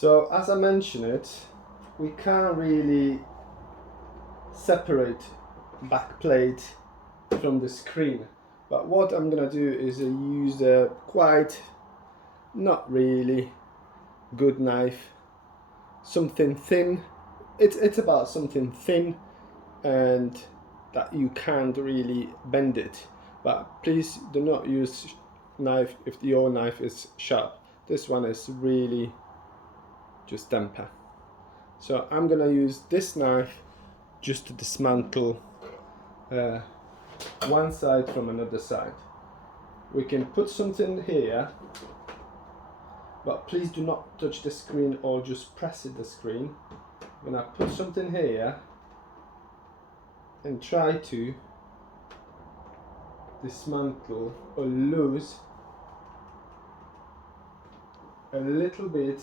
So as I mentioned it, we can't really separate backplate from the screen, but what I'm gonna do is use a quite not really good knife, something thin. It's about something thin and that you can't really bend it, but please do not use knife if your knife is sharp. This one is really just temper. So I'm gonna use this knife just to dismantle one side from another side. We can put something here, but please do not touch the screen or just press it the screen. I'm gonna put something here and try to dismantle or lose a little bit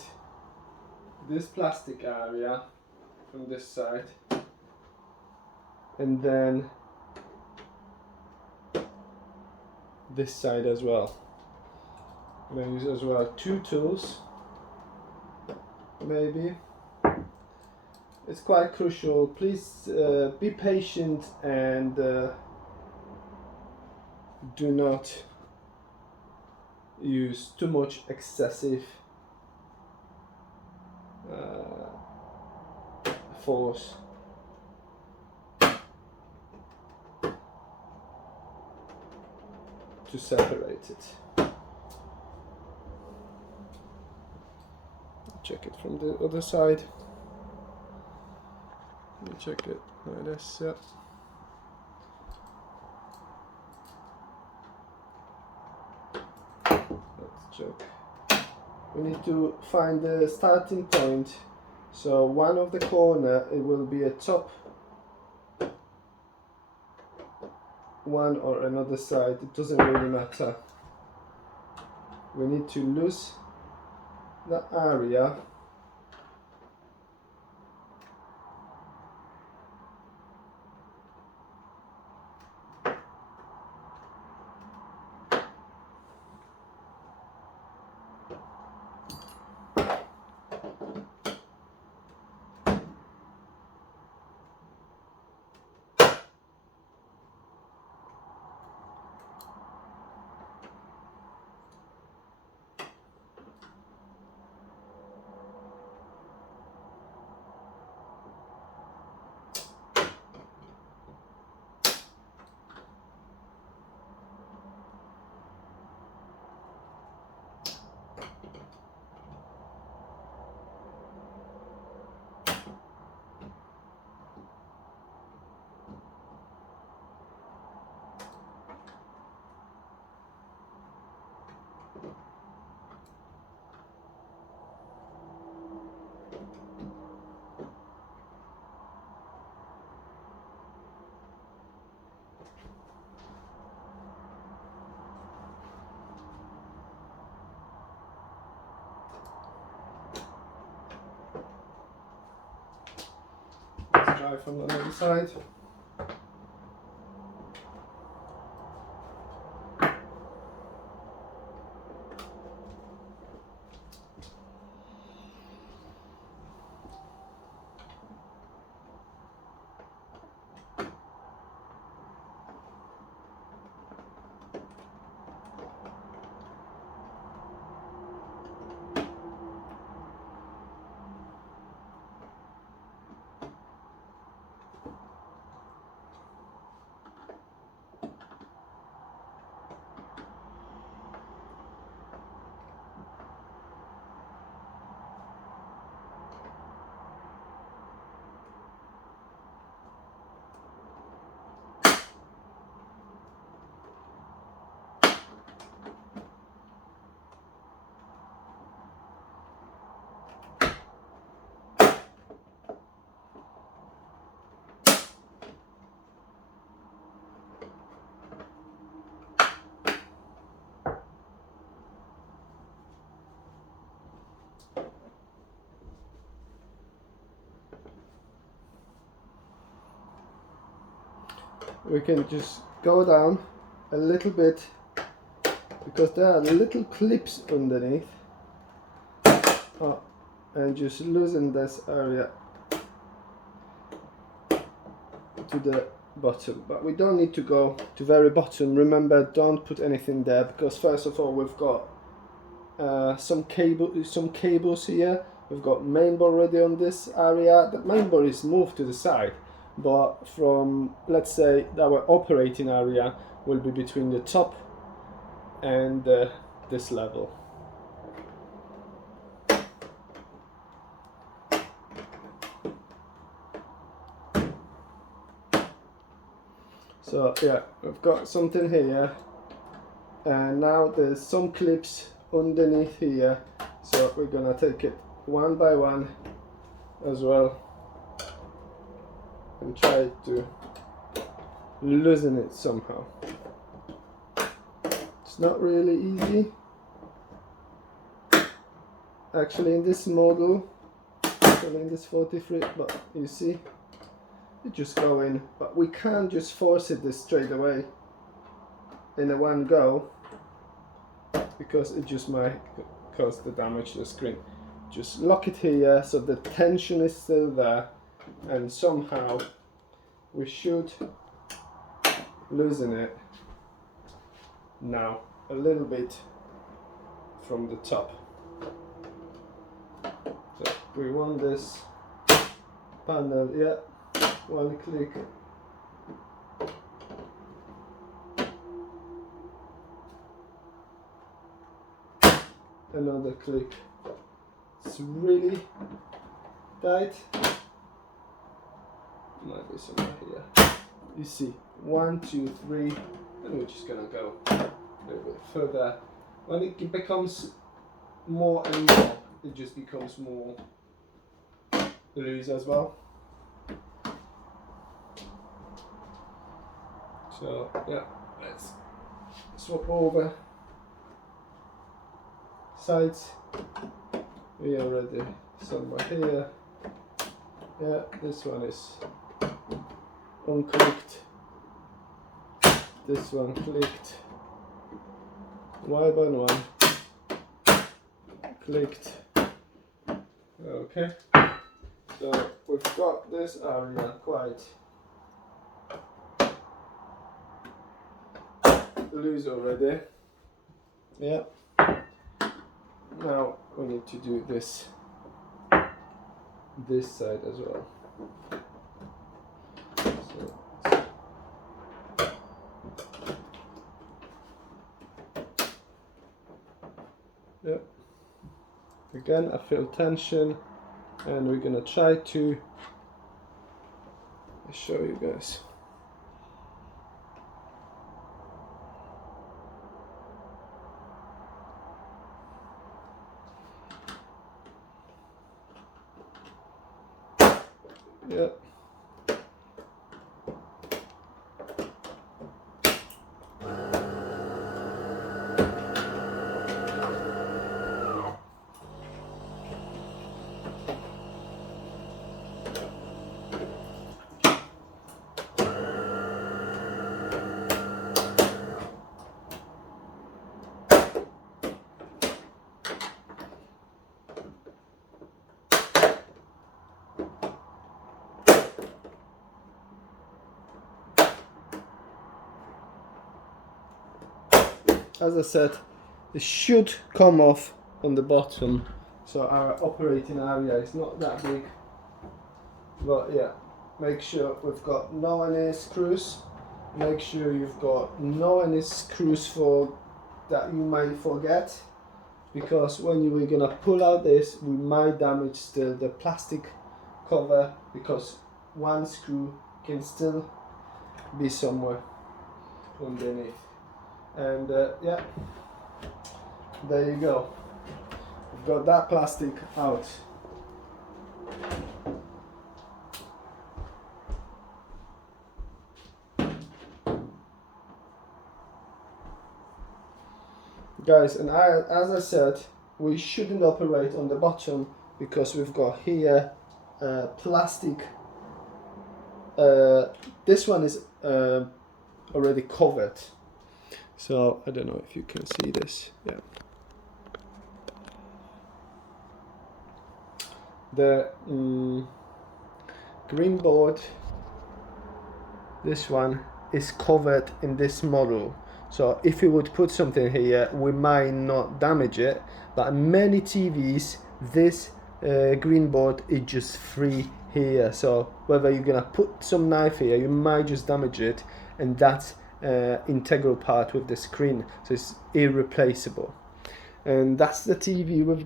this plastic area from this side, and then this side as well. I'm going to use as well 2 tools, maybe. It's quite crucial. Please be patient and do not use too much excessive force. To separate it. Check it from the other side. Let me check it like this, yeah. Let's check. We need to find the starting point. So one of the corner, it will be a top one or another side, it doesn't really matter. We need to lose the area try from the other side. We can just go down a little bit because there are little clips underneath. Oh, and just loosen this area to the bottom, but we don't need to go to very bottom. Remember, don't put anything there, because first of all we've got some cables here. We've got mainboard already on this area. The mainboard is moved to the side, but from, let's say, our operating area will be between the top and this level. So yeah, we've got something here, and now there's some clips underneath here, so we're gonna take it one by one as well and try to loosen it somehow. It's not really easy actually in this model, actually in this 43, but you see, you just go in, but we can't just force it this straight away in a one go, because it just might cause the damage to the screen. Just lock it here so the tension is still there, and somehow we should loosen it now a little bit from the top. So we want this panel, yeah, one click. Another click. It's really tight. Might be somewhere here. You see, 1, 2, 3, and we're just gonna go a little bit further. When it becomes more and more, it just becomes more loose as well. So yeah, let's swap over sides. We are already somewhere here. Yeah, this one is unclicked. This one clicked. Y1 clicked. Okay. So we've got this area quite loose already. Yeah. Now we need to do this side as well. So, yep. Again, I feel tension, and we're gonna try to show you guys. Yeah. As I said, it should come off on the bottom, so our operating area is not that big. But yeah, make sure we've got no any screws. Make sure you've got no any screws for that you might forget, because when we're gonna pull out this, we might damage still the plastic cover, because one screw can still be somewhere underneath. And yeah, there you go. We've got that plastic out. Guys, and as I said, we shouldn't operate on the bottom, because we've got here plastic. This one is already covered. So I don't know if you can see this. Yeah. the green board, this one, is covered in this model. So if we would put something here, we might not damage it, but many TVs, this green board is just free here. So whether you're gonna put some knife here, you might just damage it, and that's integral part with the screen, so it's irreplaceable. And that's the TV we've got.